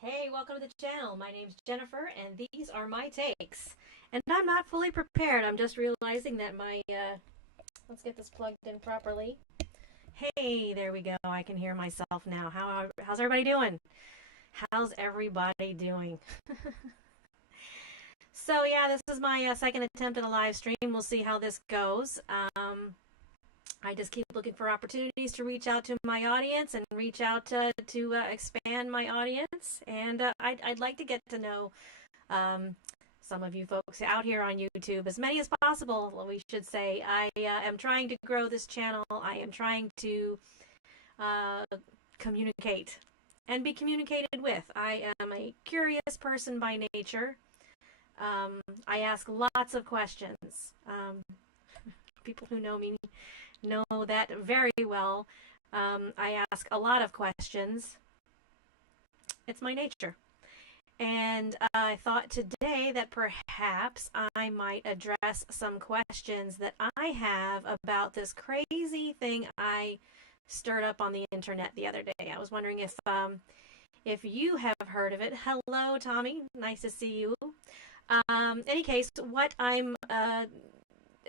Hey, welcome to the channel. My name's Jennifer, and these are my takes. And I'm not fully prepared. I'm just realizing that let's get this plugged in properly. Hey, there we go. I can hear myself now. How's everybody doing? How's everybody doing? So yeah, this is my second attempt at a live stream. We'll see how this goes. I just keep looking for opportunities to reach out to my audience and reach out to expand my audience. And I'd like to get to know some of you folks out here on YouTube, as many as possible, we should say. I am trying to grow this channel. I am trying to communicate and be communicated with. I am a curious person by nature. I ask lots of questions. People who know me know that very well. I ask a lot of questions. It's my nature. And I thought today that perhaps I might address some questions that I have about this crazy thing I stirred up on the internet the other day. I was wondering if you have heard of it. Hello, Tommy. Nice to see you. Any case, what I'm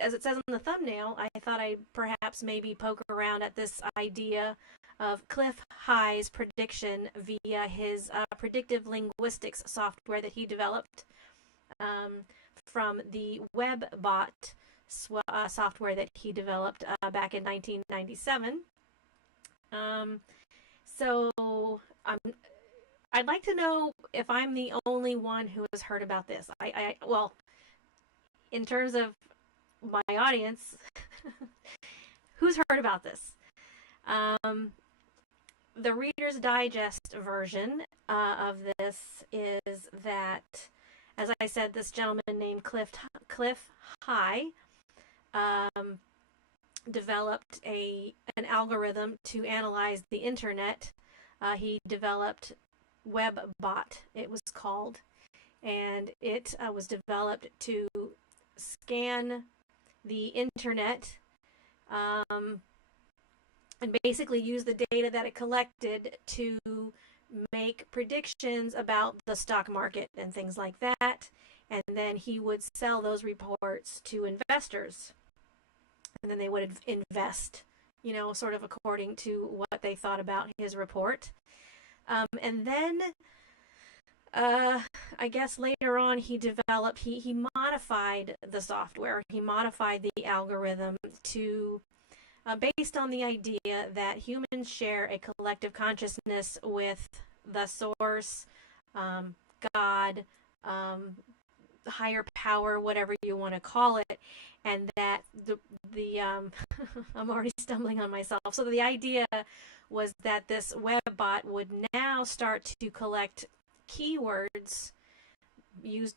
as it says on the thumbnail, I thought I'd perhaps maybe poke around at this idea of Clif High's prediction via his predictive linguistics software that he developed from the WebBot software that he developed back in 1997. I'd like to know if I'm the only one who has heard about this. Well, in terms of my audience, who's heard about this? The Reader's Digest version of this is that, as I said, this gentleman named Clif High developed an algorithm to analyze the internet. He developed WebBot, it was called, and it was developed to scan the internet, and basically use the data that it collected to make predictions about the stock market and things like that. And then he would sell those reports to investors. And then they would invest, sort of according to what they thought about his report. And then I guess later on he modified the software. He modified the algorithm to based on the idea that humans share a collective consciousness with the source, God, higher power, whatever you want to call it, and that the I'm already stumbling on myself. So the idea was that this web bot would now start to collect keywords used,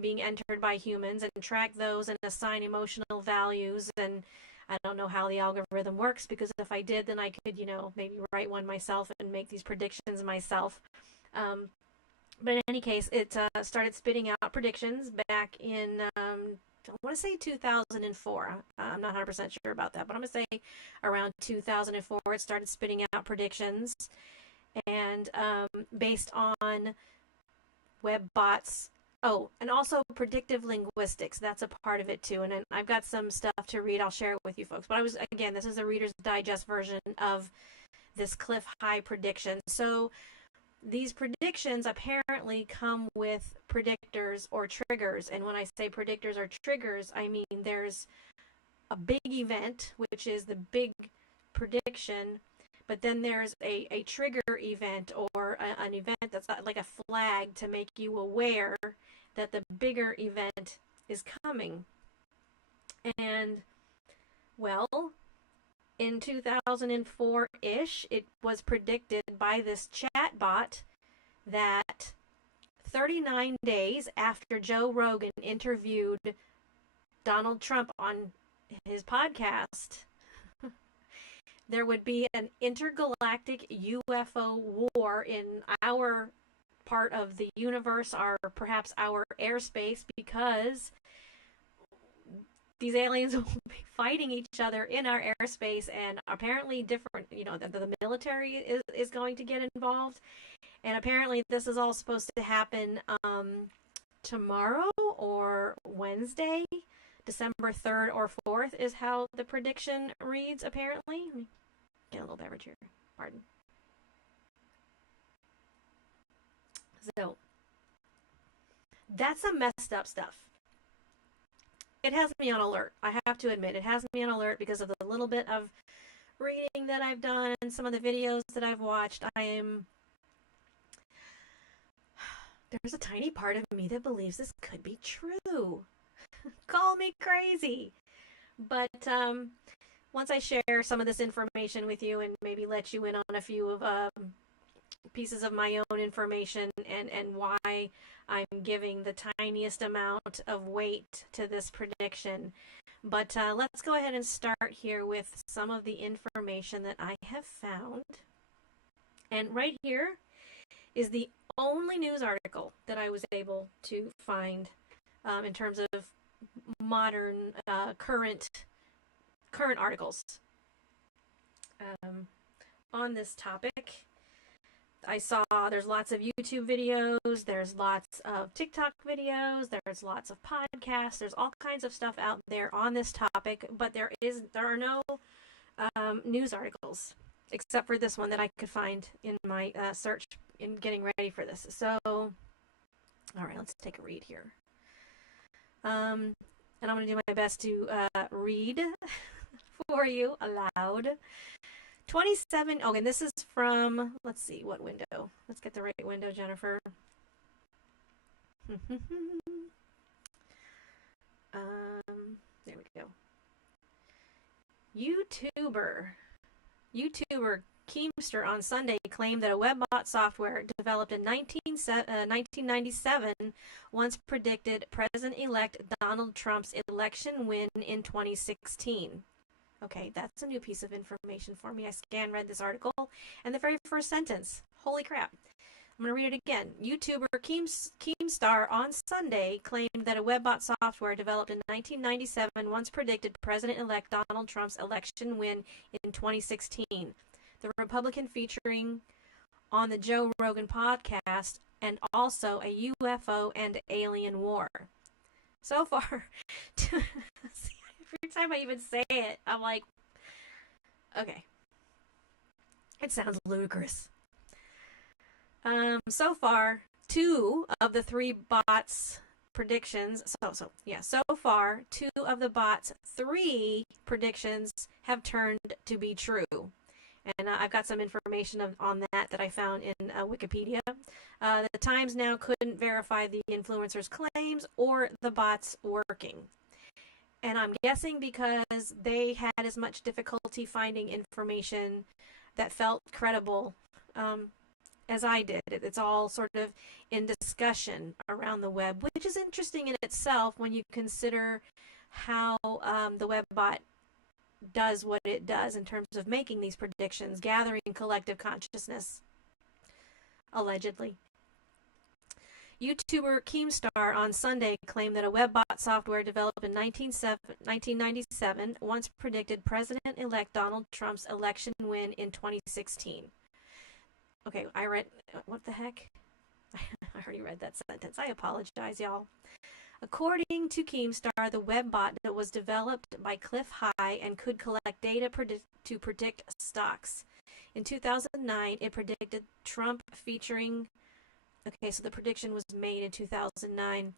being entered by humans, and track those and assign emotional values. And I don't know how the algorithm works, because if I did, then I could, maybe write one myself and make these predictions myself. But in any case, it started spitting out predictions back in, I want to say 2004. I'm not 100% sure about that, but I'm going to say around 2004, it started spitting out predictions. And based on web bots. Oh, and also predictive linguistics. That's a part of it too. And I've got some stuff to read. I'll share it with you folks. But this is a Reader's Digest version of this Clif High prediction. So these predictions apparently come with predictors or triggers. And when I say predictors or triggers, I mean there's a big event, which is the big prediction, but then there's a trigger event, or an event that's like a flag to make you aware that the bigger event is coming. And, well, in 2004-ish, it was predicted by this chatbot that 39 days after Joe Rogan interviewed Donald Trump on his podcast, there would be an intergalactic UFO war in our part of the universe, or perhaps our airspace, because these aliens will be fighting each other in our airspace, and apparently different, the military is going to get involved. And apparently this is all supposed to happen tomorrow or Wednesday, December 3rd or 4th is how the prediction reads, apparently. Let me get a little beverage here. Pardon. So, that's some messed up stuff. It has me on alert. I have to admit, it has me on alert because of the little bit of reading that I've done and some of the videos that I've watched. There's a tiny part of me that believes this could be true. Call me crazy. But once I share some of this information with you and maybe let you in on a few of pieces of my own information and why I'm giving the tiniest amount of weight to this prediction. But let's go ahead and start here with some of the information that I have found. And right here is the only news article that I was able to find in terms of modern, current articles on this topic. I saw there's lots of YouTube videos, there's lots of TikTok videos, there's lots of podcasts, there's all kinds of stuff out there on this topic, but there are no news articles except for this one that I could find in my search in getting ready for this. So, all right, let's take a read here. And I'm going to do my best to read for you aloud. 27, oh, and this is from, let's see, what window? Let's get the right window, Jennifer. There we go. YouTuber Keemster on Sunday claimed that a webbot software developed in 1997 once predicted President-elect Donald Trump's election win in 2016. Okay, that's a new piece of information for me. I read this article, and the very first sentence, holy crap. I'm going to read it again. YouTuber Keemstar on Sunday claimed that a webbot software developed in 1997 once predicted President-elect Donald Trump's election win in 2016. The Republican featuring on the Joe Rogan podcast, and also a UFO and alien war. So far, every time I even say it, I'm like, okay. It sounds ludicrous. So far, 2 of the 3 bots' predictions. So far, 2 of the bots' 3 predictions have turned to be true. And I've got some information on that I found in Wikipedia. The Times now couldn't verify the influencer's claims or the bots working. And I'm guessing because they had as much difficulty finding information that felt credible as I did. It's all sort of in discussion around the web, which is interesting in itself when you consider how the webbot does what it does in terms of making these predictions, gathering collective consciousness, allegedly. YouTuber Keemstar on Sunday claimed that a webbot software developed in 1997 once predicted President-elect Donald Trump's election win in 2016. Okay, I read... What the heck? I already read that sentence. I apologize, y'all. According to Keemstar, the webbot that was developed by Clif High and could collect data to predict stocks. In 2009, it predicted Trump featuring... Okay, so the prediction was made in 2009.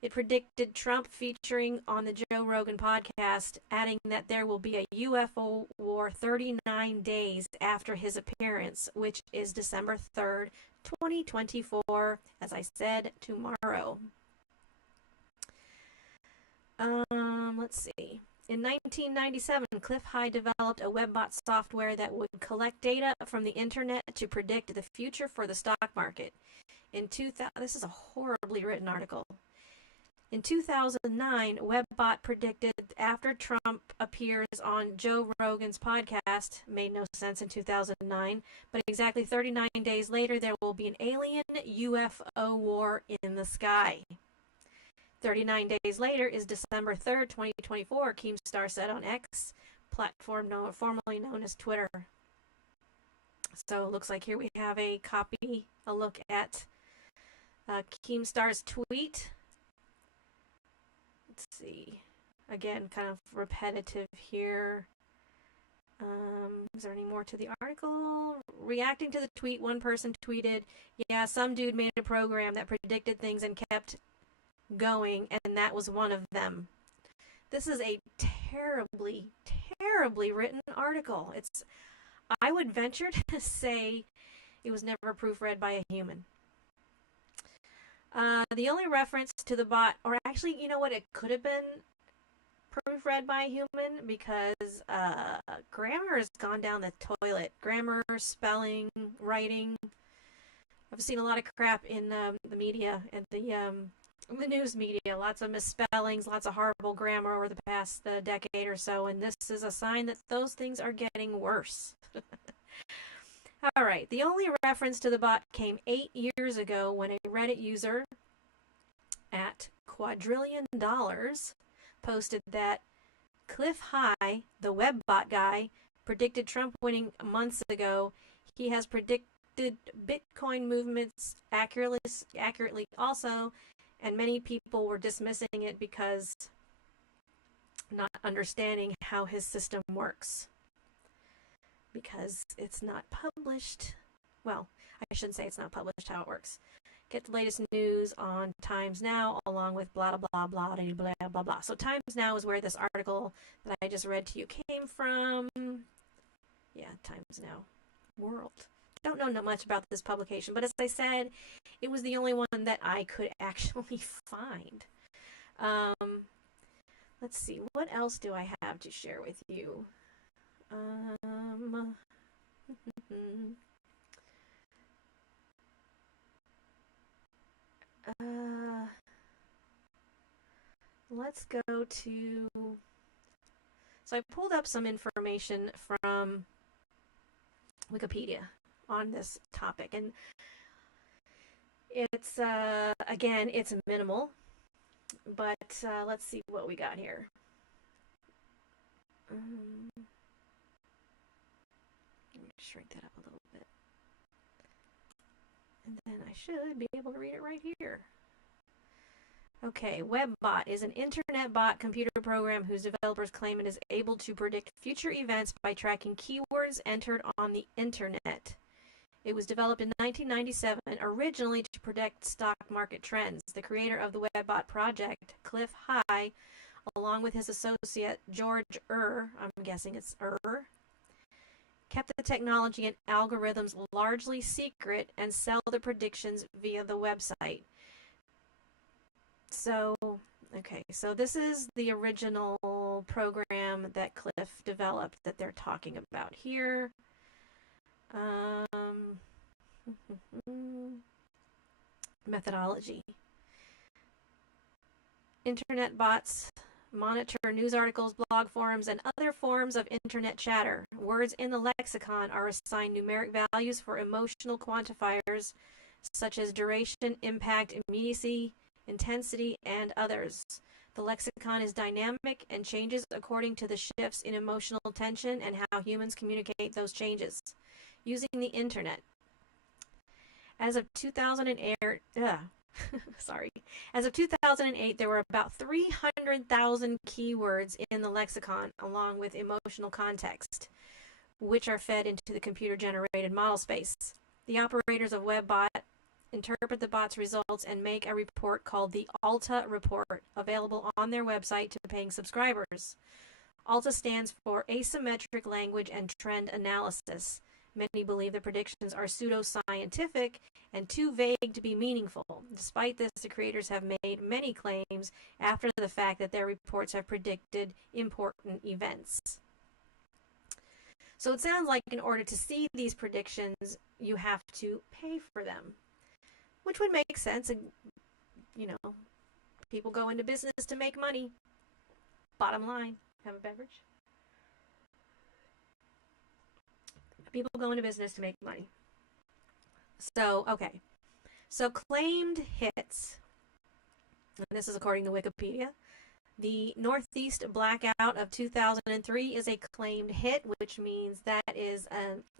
It predicted Trump featuring on the Joe Rogan podcast, adding that there will be a UFO war 39 days after his appearance, which is December 3rd, 2024, as I said, tomorrow. Let's see. In 1997, Clif High developed a webbot software that would collect data from the internet to predict the future for the stock market. This is a horribly written article. In 2009, webbot predicted after Trump appears on Joe Rogan's podcast, made no sense in 2009, but exactly 39 days later, there will be an alien UFO war in the sky. 39 days later is December 3rd, 2024, Keemstar said on X, platform formerly known as Twitter. So it looks like here we have a look at Keemstar's tweet. Let's see. Again, kind of repetitive here. Is there any more to the article? Reacting to the tweet, one person tweeted, yeah, some dude made a program that predicted things and kept going, and that was one of them. This is a terribly, terribly written article. I would venture to say it was never proofread by a human. The only reference to the bot, or actually, you know what, it could have been proofread by a human because grammar has gone down the toilet. Grammar, spelling, writing. I've seen a lot of crap in the media and the news media. Lots of misspellings, lots of horrible grammar over the past decade or so, and this is a sign that those things are getting worse. All right, the only reference to the bot came 8 years ago when a Reddit user at $quadrillion posted that Clif High, the webbot guy, predicted Trump winning months ago. He has predicted Bitcoin movements accurately also, and many people were dismissing it because not understanding how his system works. Because it's not published. Well, I shouldn't say it's not published how it works. Get the latest news on Times Now along with blah, blah, blah, blah, blah, blah, blah. So Times Now is where this article that I just read to you came from. Yeah, Times Now. World. Don't know much about this publication, but as I said, it was the only one that I could actually find. Let's see, what else do I have to share with you? Let's go to... So I pulled up some information from Wikipedia on this topic, and It's, again, it's minimal, but let's see what we got here. Let me shrink that up a little bit. And then I should be able to read it right here. Okay, WebBot is an internet bot computer program whose developers claim it is able to predict future events by tracking keywords entered on the internet. It was developed in 1997, originally to predict stock market trends. The creator of the WebBot project, Clif High, along with his associate George I'm guessing it's kept the technology and algorithms largely secret and sell the predictions via the website. So, okay, so this is the original program that Clif developed that they're talking about here. Methodology. Internet bots monitor news articles, blog forums, and other forms of internet chatter. Words in the lexicon are assigned numeric values for emotional quantifiers such as duration, impact, immediacy, intensity, and others. The lexicon is dynamic and changes according to the shifts in emotional tension and how humans communicate those changes. Using the internet. As of 2008, As of 2008, there were about 300,000 keywords in the lexicon, along with emotional context, which are fed into the computer-generated model space. The operators of WebBot interpret the bot's results and make a report called the ALTA report, available on their website to paying subscribers. ALTA stands for Asymmetric Language and Trend Analysis. Many believe the predictions are pseudoscientific and too vague to be meaningful. Despite this, the creators have made many claims after the fact that their reports have predicted important events. So it sounds like in order to see these predictions, you have to pay for them, which would make sense. And, people go into business to make money. Bottom line, have a beverage. People go into business to make money. So, okay. So, claimed hits. And this is according to Wikipedia. The Northeast blackout of 2003 is a claimed hit, which means that is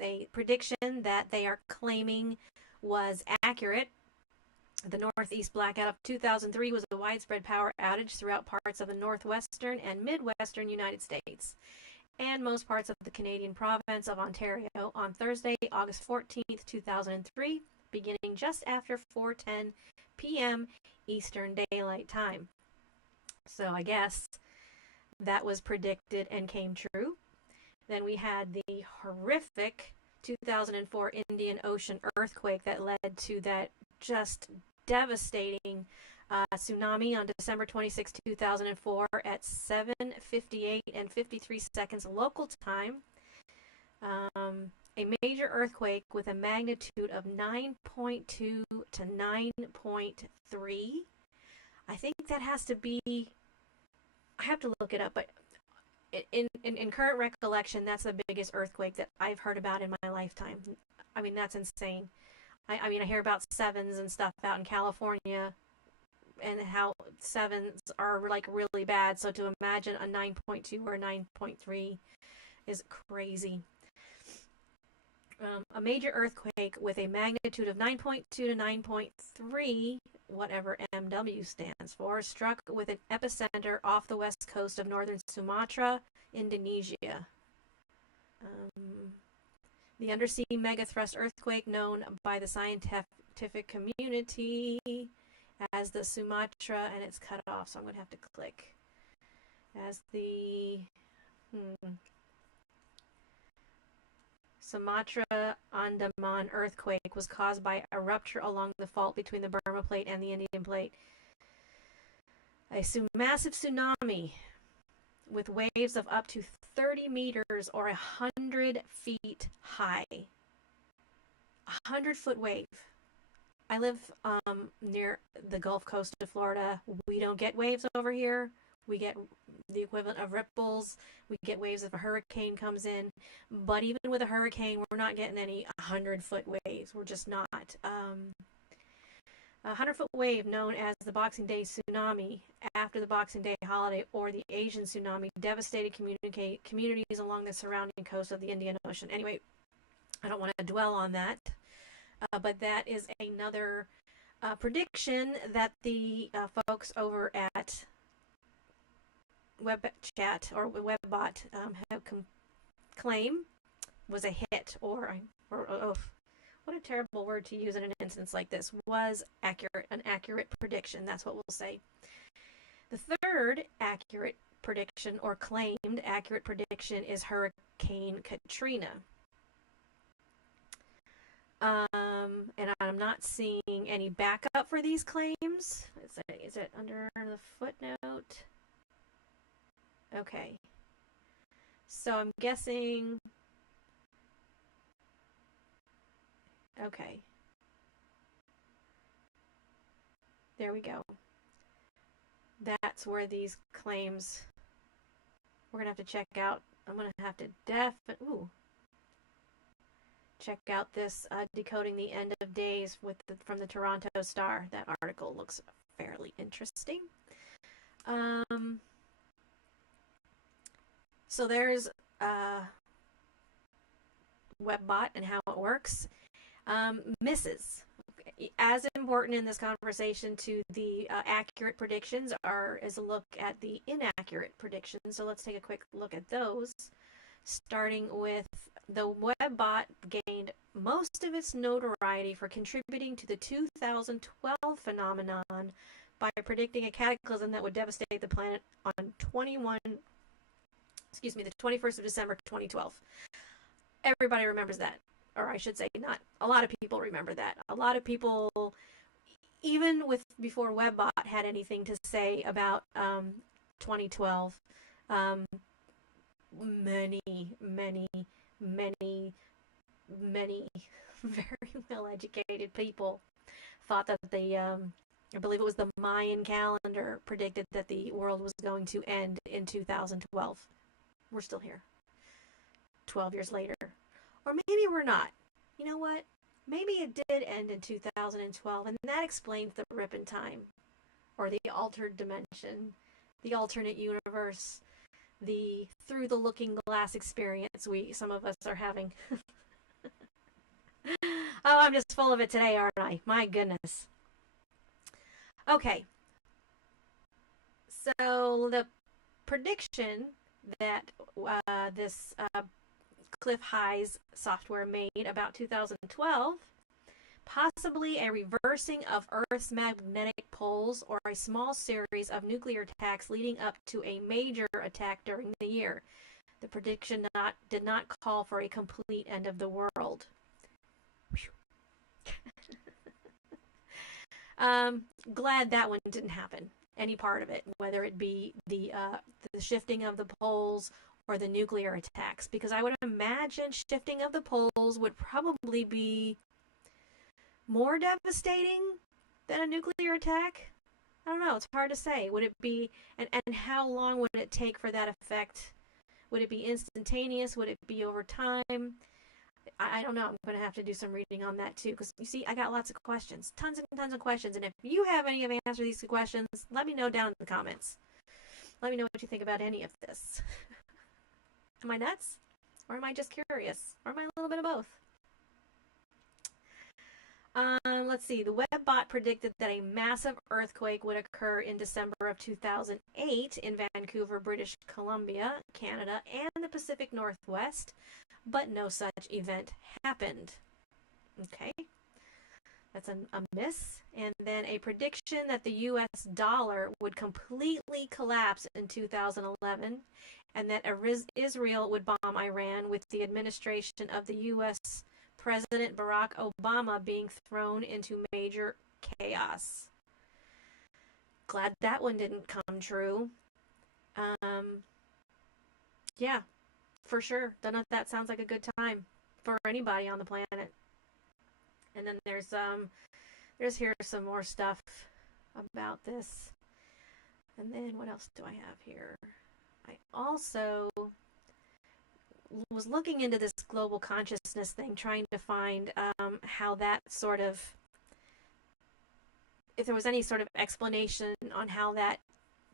a prediction that they are claiming was accurate. The Northeast blackout of 2003 was a widespread power outage throughout parts of the northwestern and midwestern United States and most parts of the Canadian province of Ontario on Thursday, August 14th, 2003, beginning just after 4:10 p.m. Eastern Daylight Time. So I guess that was predicted and came true. Then we had the horrific 2004 Indian Ocean earthquake that led to that just devastating tsunami on December 26, 2004 at 7:58 and 53 seconds local time. A major earthquake with a magnitude of 9.2 to 9.3. I think that has to be, I have to look it up, but in current recollection, that's the biggest earthquake that I've heard about in my lifetime. I mean, that's insane. I mean, I hear about sevens and stuff out in California and how sevens are like really bad. So to imagine a 9.2 or a 9.3 is crazy. A major earthquake with a magnitude of 9.2 to 9.3, whatever MW stands for, struck with an epicenter off the west coast of northern Sumatra, Indonesia. The undersea megathrust earthquake, known by the scientific community as the Sumatra, and it's cut off, so I'm going to have to click. As the Sumatra Andaman earthquake was caused by a rupture along the fault between the Burma Plate and the Indian Plate. A massive tsunami with waves of up to 30 meters or 100 feet high. 100-foot wave. I live near the Gulf Coast of Florida. We don't get waves over here. We get the equivalent of ripples. We get waves if a hurricane comes in. But even with a hurricane, we're not getting any 100-foot waves. We're just not. A 100-foot wave known as the Boxing Day tsunami after the Boxing Day holiday or the Asian tsunami devastated communities along the surrounding coast of the Indian Ocean. Anyway, I don't want to dwell on that, but that is another prediction that the folks over at Web Chat or Webbot have claim was a hit, or what a terrible word to use in an instance like this, was accurate, an accurate prediction. That's what we'll say. The third accurate prediction, or claimed accurate prediction, is Hurricane Katrina. And I'm not seeing any backup for these claims. Is it under the footnote? Okay. So I'm guessing... Okay. There we go. That's where these claims... We're going to have to check out... I'm going to have to check out this Decoding the End of Days from the Toronto Star. That article looks fairly interesting. So there's Webbot and how it works. Misses. As important in this conversation to the accurate predictions is a look at the inaccurate predictions. So let's take a quick look at those. Starting with the Webbot gained most of its notoriety for contributing to the 2012 phenomenon by predicting a cataclysm that would devastate the planet on the 21st of December 2012. Everybody remembers that. Or I should say, not a lot of people remember that. A lot of people, even before Webbot had anything to say about 2012, many very well-educated people thought that I believe it was the Mayan calendar predicted that the world was going to end in 2012. We're still here 12 years later. Or maybe we're not. You know what? Maybe it did end in 2012, and that explains the rip in time, or the altered dimension, the alternate universe, the through the looking glass experience some of us are having. Oh, I'm just full of it today, aren't I? My goodness. Okay. So the prediction that this Clif High's software made about 2012, possibly a reversing of Earth's magnetic poles or a small series of nuclear attacks leading up to a major attack during the year. The prediction did not call for a complete end of the world. Glad that one didn't happen. Any part of it, whether it be the shifting of the poles or the nuclear attacks, because I would imagine shifting of the poles would probably be more devastating than a nuclear attack. I don't know. It's hard to say. Would it be, and how long would it take for that effect? Would it be instantaneous? Would it be over time? I don't know. I'm going to have to do some reading on that too, because you see, I got lots of questions, tons and tons of questions, and if you have any of the answers to these questions, let me know down in the comments. Let me know what you think about any of this. Am I nuts? Or am I just curious? Or am I a little bit of both? Let's see. The Webbot predicted that a massive earthquake would occur in December of 2008 in Vancouver, British Columbia, Canada, and the Pacific Northwest, but no such event happened. Okay. That's a miss. And then a prediction that the U.S. dollar would completely collapse in 2011 and that Israel would bomb Iran, with the administration of the U.S. President Barack Obama being thrown into major chaos. Glad that one didn't come true. Yeah, for sure. Don't know if that sounds like a good time for anybody on the planet. And then there's here some more stuff about this. And then what else do I have here? I also was looking into this global consciousness thing, trying to find how that sort of if there was any sort of explanation on how that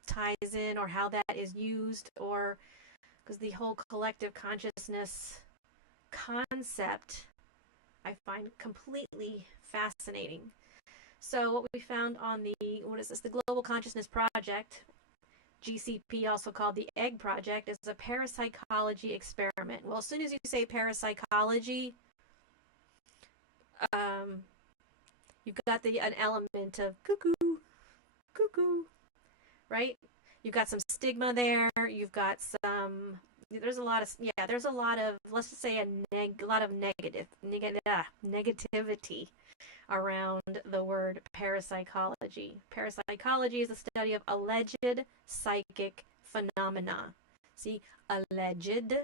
ties in or how that is used, or because the whole collective consciousness concept I find completely fascinating. So what we found on the, what is this, the Global Consciousness Project, GCP, also called the EGG Project, is a parapsychology experiment. Well, as soon as you say parapsychology, you've got an element of cuckoo, cuckoo, right? You've got some stigma there. You've got some. There's a lot of, yeah. There's a lot of, let's just say a lot of negativity around the word parapsychology. Parapsychology is the study of alleged psychic phenomena. See, alleged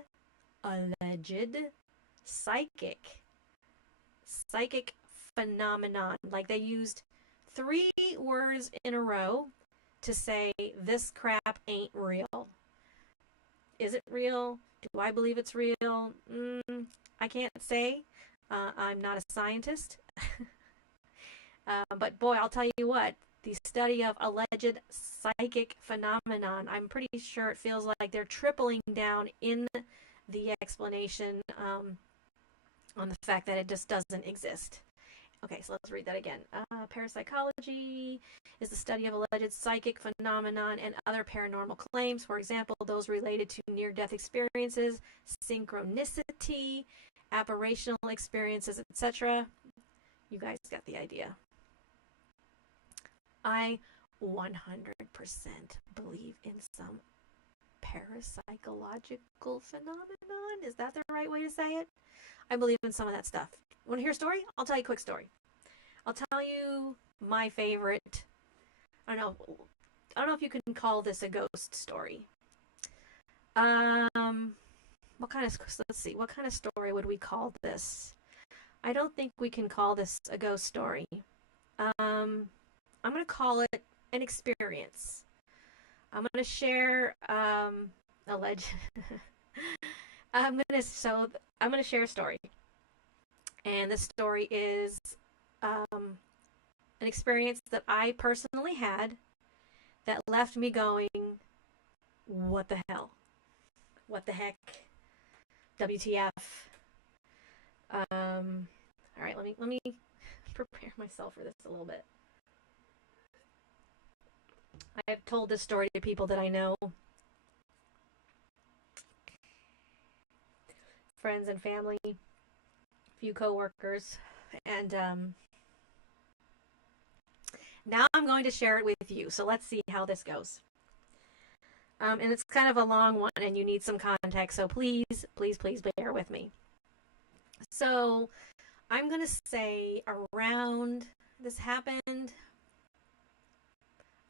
psychic phenomenon. Like they used 3 words in a row to say this crap ain't real. Is it real? Do I believe it's real? I can't say. I'm not a scientist. But boy, I'll tell you what, the study of alleged psychic phenomenon, I'm pretty sure it feels like they're tripling down in the explanation on the fact that it just doesn't exist. Okay, so let's read that again. Parapsychology is the study of alleged psychic phenomenon and other paranormal claims. For example, those related to near-death experiences, synchronicity, apparitional experiences, etc. You guys got the idea. I 100% believe in some parapsychological phenomenon. Is that the right way to say it? I believe in some of that stuff. Want to hear a story? I'll tell you a quick story. I'll tell you my favorite. I don't know if you can call this a ghost story. What kind of, let's see, what kind of story would we call this? I don't think we can call this a ghost story. I'm going to call it an experience. I'm going to share alleged. I'm going to share a story. And this story is an experience that I personally had that left me going, what the hell? What the heck? WTF? All right, let me prepare myself for this a little bit. I have told this story to people that I know, friends and family, a few coworkers, and now I'm going to share it with you. So let's see how this goes. And it's kind of a long one, and you need some context. So please, please, please bear with me. So I'm going to say around, this happened,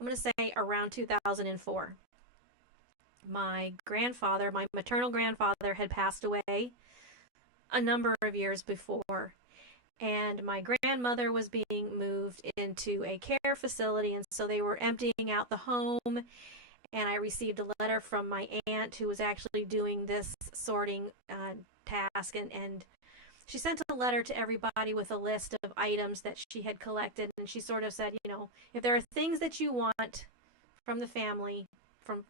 I'm going to say around 2004. My grandfather, my maternal grandfather, had passed away a number of years before. And my grandmother was being moved into a care facility, and so they were emptying out the home. And I received a letter from my aunt who was actually doing this sorting task, and she sent a letter to everybody with a list of items that she had collected, and she sort of said, you know, if there are things that you want from the family, from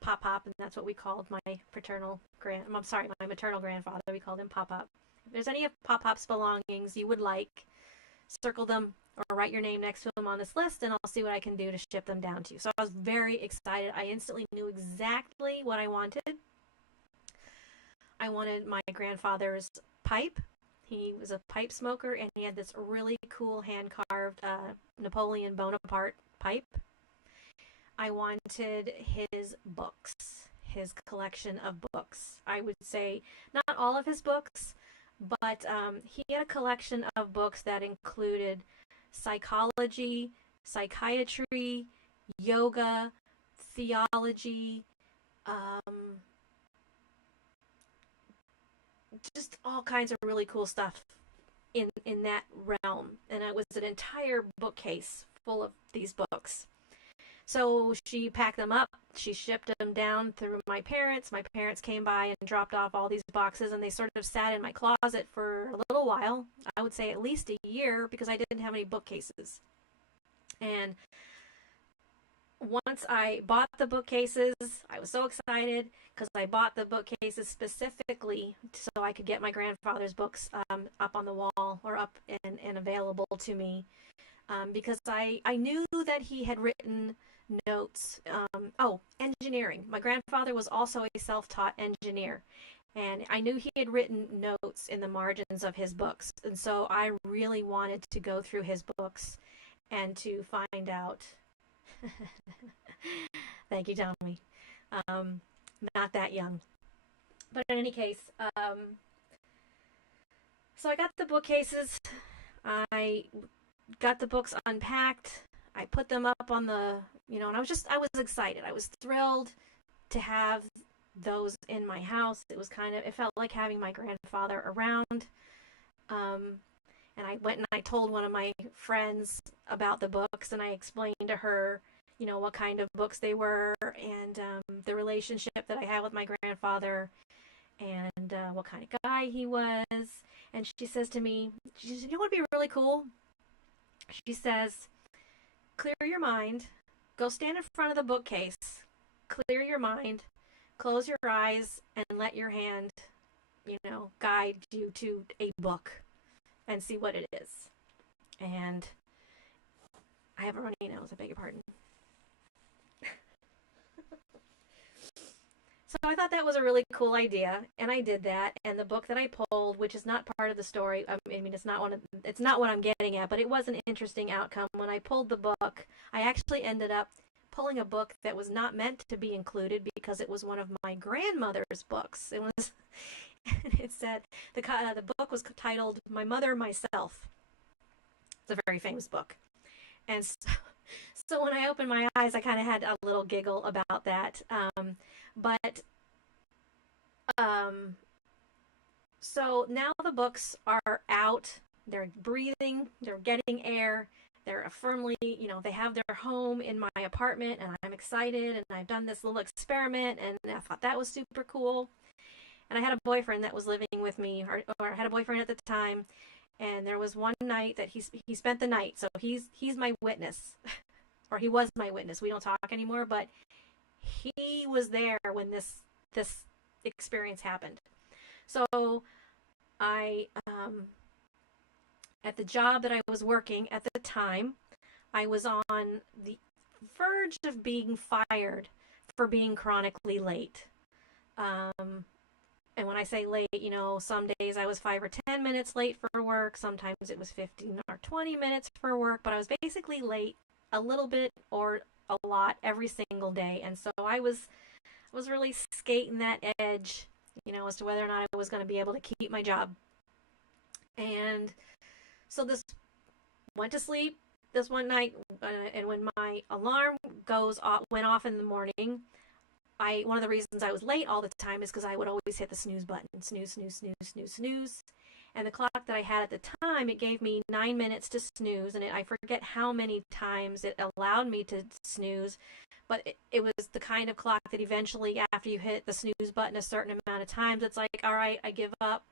Pop-Pop, and that's what we called my my maternal grandfather, we called him Pop-Pop. If there's any of Pop-Pop's belongings you would like, circle them or write your name next to them on this list, and I'll see what I can do to ship them down to you. So I was very excited. I instantly knew exactly what I wanted. I wanted my grandfather's pipe. He was a pipe smoker, and he had this really cool hand-carved Napoleon Bonaparte pipe. I wanted his books, his collection of books. I would say not all of his books, but he had a collection of books that included psychology, psychiatry, yoga, theology, just all kinds of really cool stuff in that realm. And it was an entire bookcase full of these books. So she packed them up, she shipped them down through my parents. My parents came by and dropped off all these boxes, and they sort of sat in my closet for a little while. I would say at least a year, because I didn't have any bookcases. And once I bought the bookcases, I was so excited because I bought the bookcases specifically so I could get my grandfather's books up on the wall or up and available to me, because I knew that he had written notes. Oh, engineering. My grandfather was also a self taught engineer. And I knew he had written notes in the margins of his books. And so I really wanted to go through his books and to find out. Thank you, Tommy. Um, Not that young. But in any case, so I got the bookcases. I got the books unpacked. I put them up on and I was excited. I was thrilled to have those in my house. It felt like having my grandfather around. Um, and I went and I told one of my friends about the books, and I explained to her, what kind of books they were, and the relationship that I had with my grandfather, and what kind of guy he was. And she says to me, she says, "You know what would be really cool?" She says, "Clear your mind, go stand in front of the bookcase, clear your mind, close your eyes, and let your hand, guide you to a book and see what it is." And I have a runny nose, I beg your pardon. So I thought that was a really cool idea, and I did that. And the book that I pulled, which is not part of the story, I mean, it's not what I'm getting at, but it was an interesting outcome. When I pulled the book, I actually ended up pulling a book that was not meant to be included because it was one of my grandmother's books. It said the book was titled "My Mother, Myself." It's a very famous book, and so when I opened my eyes, I kind of had a little giggle about that. But so now the books are out. They're breathing. They're getting air. They're firmly, they have their home in my apartment, and I'm excited. And I've done this little experiment, and I thought that was super cool. And I had a boyfriend that was living with me, or I had a boyfriend at the time. And there was one night that he spent the night, so he's my witness, or he was my witness. We don't talk anymore, but he was there when this experience happened. So I at the job that I was working at the time, I was on the verge of being fired for being chronically late. And when I say late, some days I was 5 or 10 minutes late for work. Sometimes it was 15 or 20 minutes for work, but I was basically late a little bit or a lot every single day. And so I was really skating that edge, as to whether or not I was going to be able to keep my job. And so this went to sleep this one night, and when my alarm went off in the morning, one of the reasons I was late all the time is because I would always hit the snooze button, snooze, snooze, snooze, snooze, snooze. And the clock that I had at the time, it gave me 9 minutes to snooze, and I forget how many times it allowed me to snooze, but it was the kind of clock that eventually, after you hit the snooze button a certain amount of times, it's like, all right, I give up.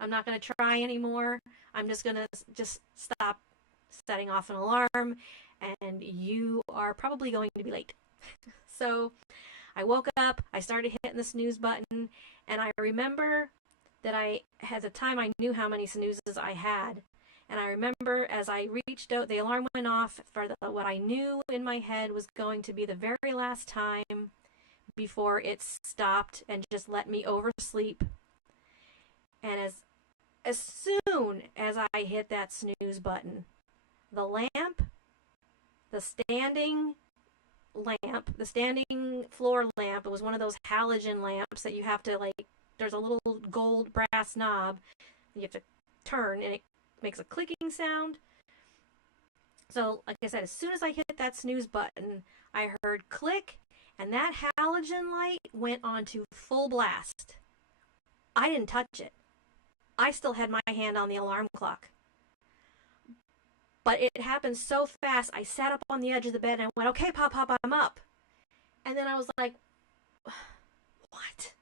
I'm not going to try anymore. I'm just going to just stop setting off an alarm, and you are probably going to be late. So I woke up, I started hitting the snooze button, and I remember that at the time, I knew how many snoozes I had. And I remember as I reached out, the alarm went off for what I knew in my head was going to be the very last time before it stopped and just let me oversleep. And as soon as I hit that snooze button, the lamp, the standing floor lamp, it was one of those halogen lamps that you have to, there's a little gold brass knob you have to turn, and it makes a clicking sound. So, like I said, as soon as I hit that snooze button, I heard click, and that halogen light went on to full blast. I didn't touch it. I still had my hand on the alarm clock. But it happened so fast, I sat up on the edge of the bed and I went, "Okay, Pop, I'm up." And then I was like, what?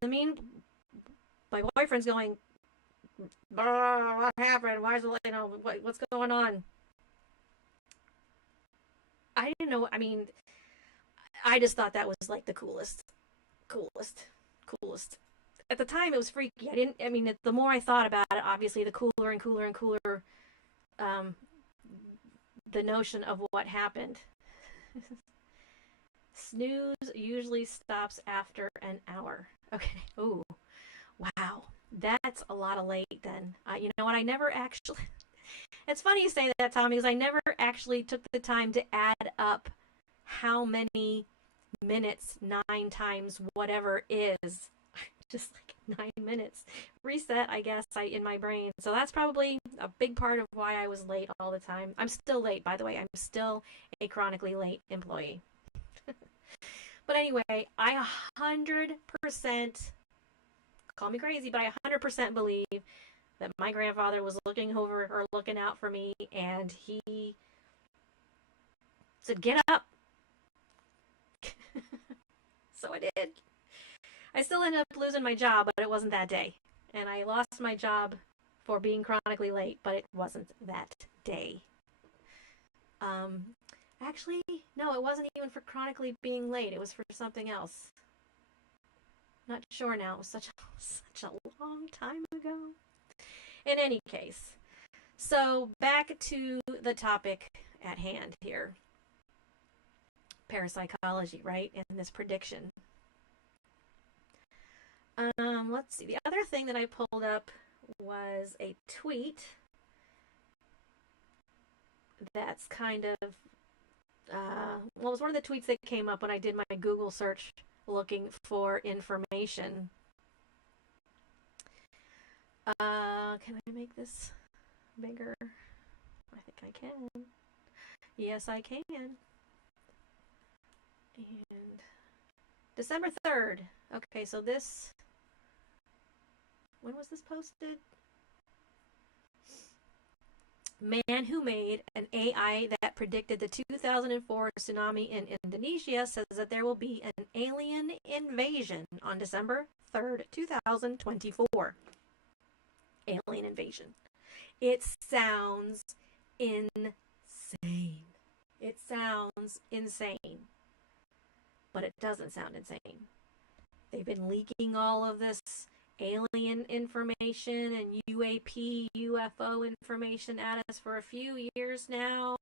And my boyfriend's going, "What happened? Why is it, what's going on?" I didn't know. I mean, I just thought that was like the coolest, coolest. At the time, it was freaky. I didn't. I mean, the more I thought about it, obviously, the cooler and cooler and cooler um, the notion of what happened. Snooze usually stops after an hour. Okay. Ooh. Wow. That's a lot of late then. You know what? I never actually. It's funny you say that, Tom, because I never actually took the time to add up how many minutes 9 times whatever is. Just like 9 minutes. Reset, I guess, in my brain. So that's probably a big part of why I was late all the time. I'm still late, by the way. I'm still a chronically late employee. But anyway, I 100%, call me crazy, but I 100% believe that my grandfather was looking over or looking out for me, and he said, "Get up." So I did. I still ended up losing my job, but it wasn't that day. And I lost my job for being chronically late, but it wasn't that day. Um, Actually, no, it wasn't even for chronically being late. It was for something else. Not sure now. It was such a long time ago. In any case, so back to the topic at hand here. Parapsychology, right? And this prediction. Let's see. The other thing that I pulled up was a tweet that's kind of well, it was one of the tweets that came up when I did my Google search looking for information. Can I make this bigger? I think I can. Yes, I can. And December 3rd. Okay, so this. When was this posted? Man who made an AI that predicted the 2004 tsunami in Indonesia says that there will be an alien invasion on December 3rd, 2024. Alien invasion. It sounds insane. It sounds insane. But it doesn't sound insane. They've been leaking all of this alien information and UAP, UFO information at us for a few years now.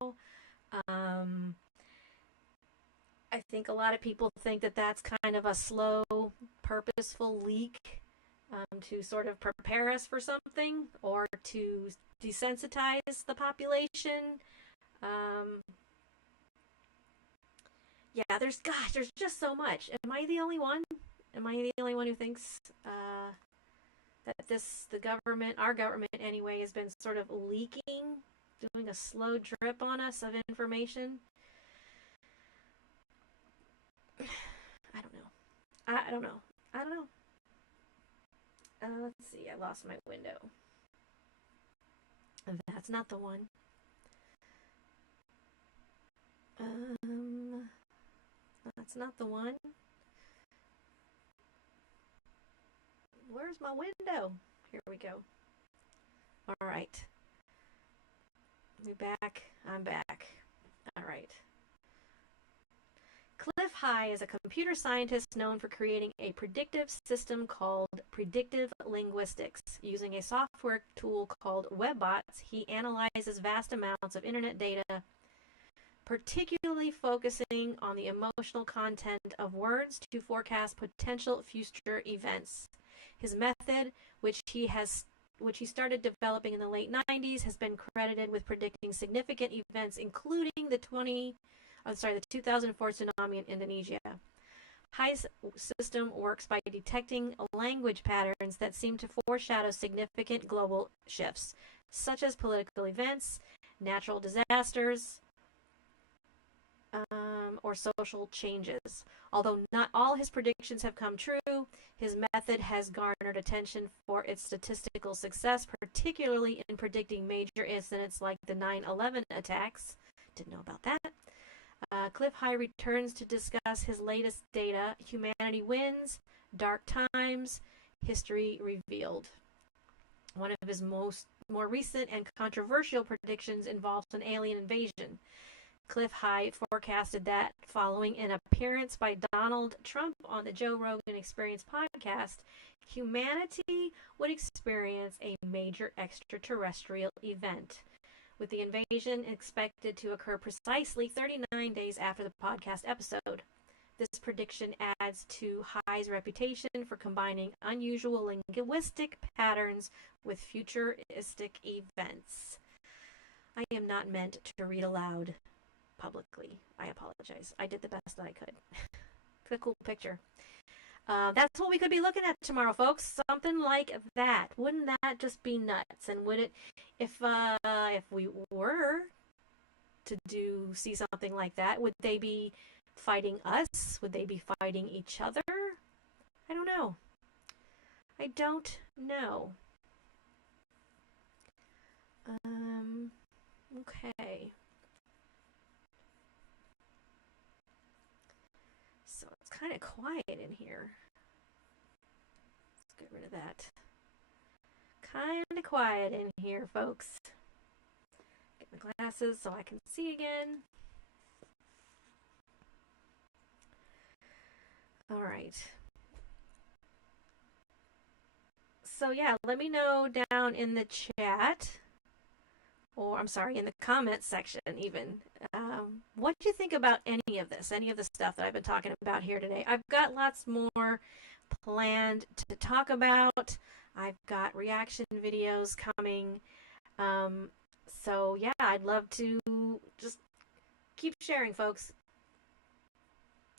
I think a lot of people think that that's kind of a slow, purposeful leak to sort of prepare us for something or to desensitize the population. Yeah, there's just so much. Am I the only one? Am I the only one who thinks that the government, our government anyway, has been sort of leaking, doing a slow drip on us of information? I don't know. I don't know. I don't know. Let's see. I lost my window. That's not the one. That's not the one. Where's my window? Here we go. All right. We back. I'm back. All right. Clif High is a computer scientist known for creating a predictive system called predictive linguistics. Using a software tool called WebBots, he analyzes vast amounts of internet data, particularly focusing on the emotional content of words to forecast potential future events. His method, which he started developing in the late 90s, has been credited with predicting significant events, including the 2004 tsunami in Indonesia. High's system works by detecting language patterns that seem to foreshadow significant global shifts, such as political events, natural disasters, or social changes. Although not all his predictions have come true, his method has garnered attention for its statistical success, particularly in predicting major incidents like the 9/11 attacks. Didn't know about that. Clif High returns to discuss his latest data: Humanity Wins, Dark Times, History Revealed. One of his more recent and controversial predictions involves an alien invasion. Clif High forecasted that following an appearance by Donald Trump on the Joe Rogan Experience podcast, humanity would experience a major extraterrestrial event, with the invasion expected to occur precisely 39 days after the podcast episode. This prediction adds to High's reputation for combining unusual linguistic patterns with futuristic events. I am not meant to read aloud publicly. I apologize. I did the best that I could. It's a cool picture. That's what we could be looking at tomorrow, folks. Something like that. Wouldn't that just be nuts? And would it, if we were to see something like that, would they be fighting us? Would they be fighting each other? I don't know. I don't know. Okay. So it's kind of quiet in here. Let's get rid of that. Kind of quiet in here, folks. Get my glasses so I can see again. All right. So yeah, let me know down in the chat, or I'm sorry, in the comments section even, what do you think about any of this, any of the stuff that I've been talking about here today? I've got lots more planned to talk about. I've got reaction videos coming. So yeah, I'd love to just keep sharing, folks.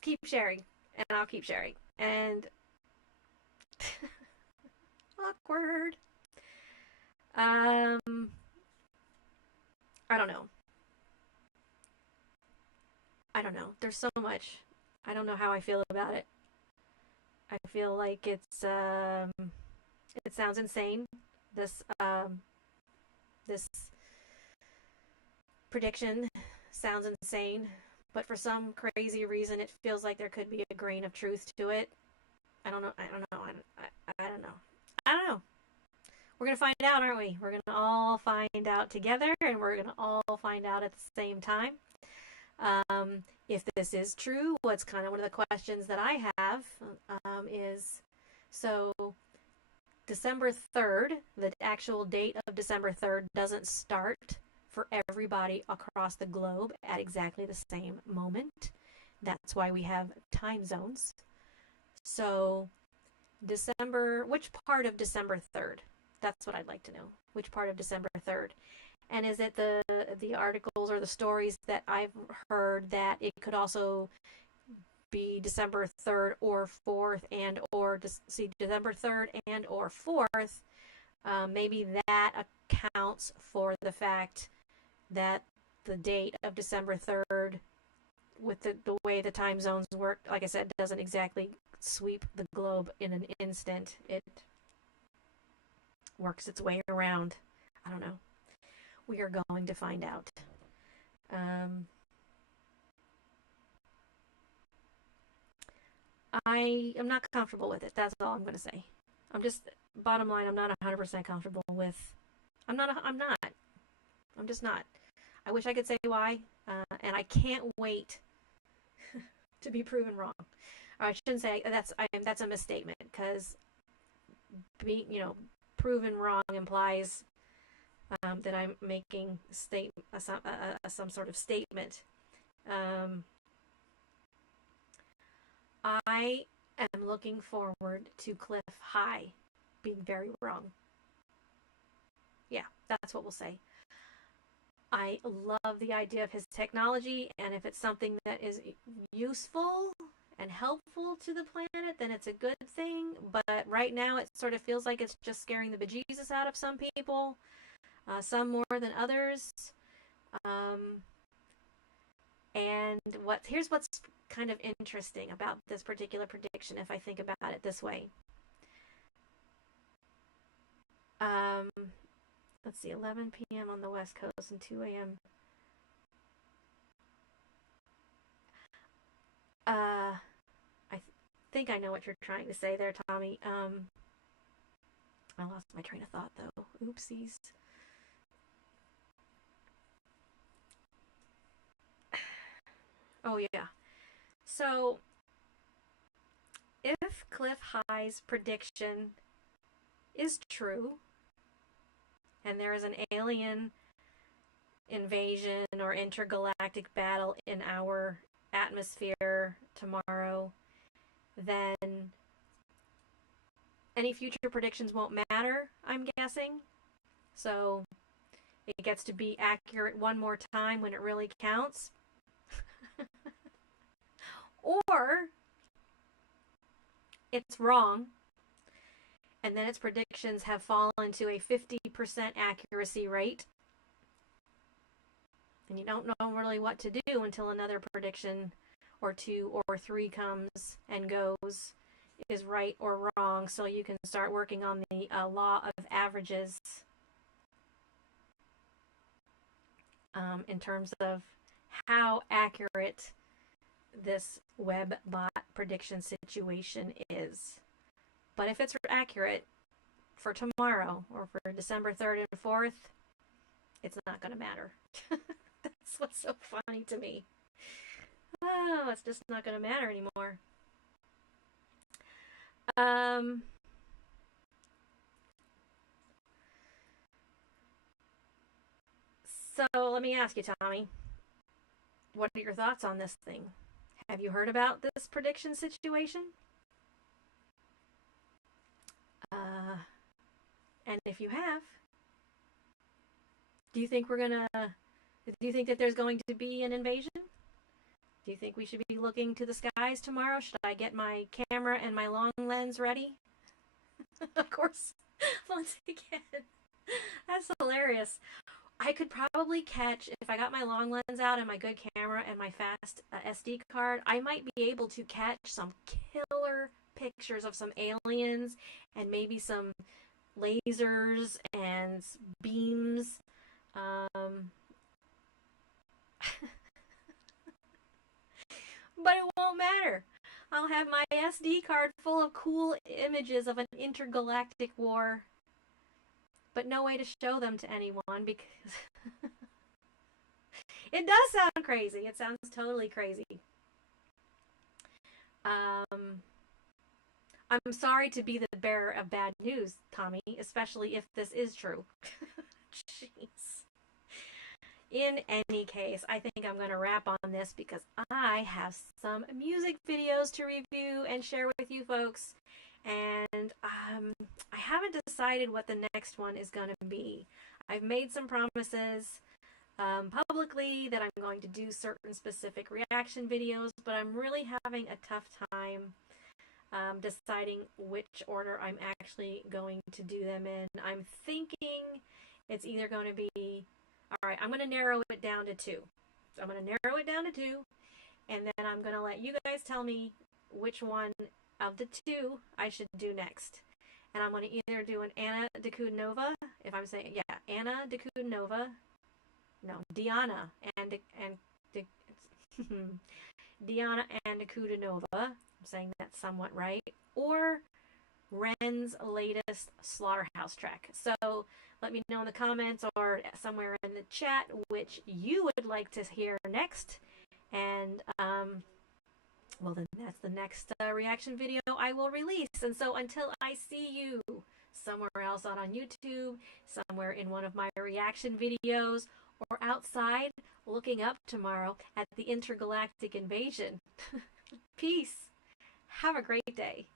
Keep sharing, and I'll keep sharing. And awkward. I don't know. I don't know. There's so much. I don't know how I feel about it. I feel like it's it sounds insane. This this prediction sounds insane, but for some crazy reason it feels like there could be a grain of truth to it. I don't know. I don't know. I don't know. I don't know. We're going to find out, aren't we? We're going to all find out together, and we're going to all find out at the same time. If this is true, what's kind of one of the questions that I have is, so December 3rd, the actual date of December 3rd doesn't start for everybody across the globe at exactly the same moment. That's why we have time zones. So which part of December 3rd? That's what I'd like to know. Which part of December 3rd? And is it the articles or the stories that I've heard that it could also be December 3rd or 4th and or December 3rd and or 4th? Maybe that accounts for the fact that the date of December 3rd, with the way the time zones work, like I said, doesn't exactly sweep the globe in an instant. It works its way around. I don't know. We are going to find out. I am not comfortable with it. That's all I'm going to say. Bottom line, I'm not 100% comfortable with. I'm just not. I wish I could say why, and I can't wait to be proven wrong. Or I shouldn't say that's a misstatement, because being, proven wrong implies that I'm making some sort of statement. I am looking forward to Clif High being very wrong. Yeah, that's what we'll say. I love the idea of his technology, and if it's something that is useful and helpful to the planet, then it's a good thing. But right now, it sort of feels like it's just scaring the bejesus out of some people, some more than others. And here's what's kind of interesting about this particular prediction, if I think about it this way. Let's see, 11 p.m. on the West Coast and 2 a.m. I think I know what you're trying to say there, Tommy. I lost my train of thought, though. Oopsies. Oh, yeah. So, if Clif High's prediction is true, and there is an alien invasion or intergalactic battle in our atmosphere tomorrow, then any future predictions won't matter, I'm guessing. So it gets to be accurate one more time when it really counts. Or it's wrong, and then its predictions have fallen to a 50% accuracy rate, and you don't know really what to do until another prediction or two or three comes and goes, is right or wrong, so you can start working on the law of averages in terms of how accurate this web bot prediction situation is. But if it's accurate for tomorrow or for December 3rd and 4th, it's not going to matter. That's what's so funny to me. Oh, it's just not going to matter anymore. So let me ask you, Tommy, what are your thoughts on this thing? Have you heard about this prediction situation? And if you have, do you think that there's going to be an invasion? Do you think we should be looking to the skies tomorrow? Should I get my camera and my long lens ready? Of course, once again, that's hilarious. I could probably catch, if I got my long lens out and my good camera and my fast SD card, I might be able to catch some killer pictures of some aliens and maybe some lasers and beams. But it won't matter. I'll have my SD card full of cool images of an intergalactic war, but no way to show them to anyone because it does sound crazy. It sounds totally crazy. I'm sorry to be the bearer of bad news, Tommy, especially if this is true. Jeez. In any case, I think I'm going to wrap on this because I have some music videos to review and share with you folks. And I haven't decided what the next one is going to be. I've made some promises publicly that I'm going to do certain specific reaction videos, but I'm really having a tough time deciding which order I'm actually going to do them in. I'm thinking it's either going to be, all right, I'm going to narrow it down to two. So I'm going to narrow it down to two, and then I'm going to let you guys tell me which one of the two I should do next. And I'm going to either do an Anna Dekudnova, if I'm saying, yeah, Anna Dekudnova, no, Diana and Diana and Dekudnova, I'm saying that somewhat right, or Ren's latest Slaughterhouse track. So let me know in the comments or somewhere in the chat which you would like to hear next. And well, then that's the next reaction video I will release. And so until I see you somewhere else on YouTube, somewhere in one of my reaction videos, or outside looking up tomorrow at the intergalactic invasion, peace. Have a great day.